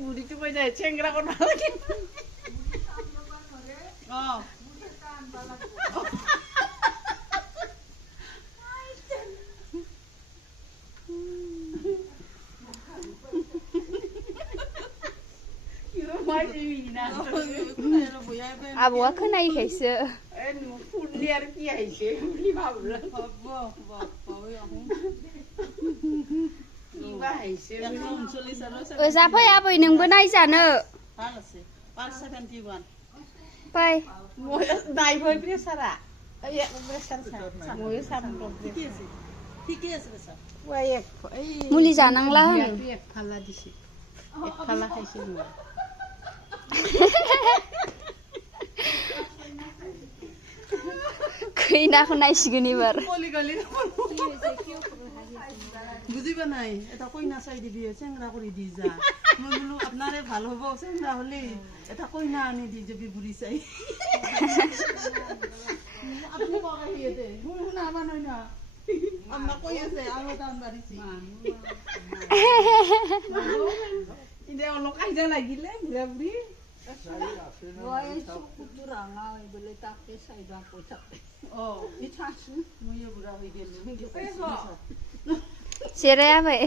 বুড়িটো কই যায় চেংরা করবা লাগে आबौआ खोनायैखायसो फुलनि आरो কি আইছে কি ভাবলা কিবা আইছে 139 আৰু जा फै आबै नोंबो नायजानो फै মই নাইবই প্রেসারা এই প্রেসার মই সামন ঠিকই আছে প্রেসার ওই এক এই मुलि जानांला होन এক ফালা দিছি এক ফালা খাইছি মই खैनाखौ नायसिगोन एबार গলি গলি বুঝিবা নাই এটা কইনা চাই দিবি চেংরা করে দি যা মই বলু আপনারে ভালো হবো চেংরা হলে এটা কইনা আনি দি যাবি বুড়ি চাই আপনি বগাইয়ে দে না বানাই না আমরা কই আছে আরো দাম বাড়িছি ইদে অন্য কাজে লাগিলে বুড়া বুড়ি ওই সুকুতু রাঙা ওই বলে তাকে সাইডা পয়সা ও ইছাসু মই বুড়া হই গেল जिरायाबै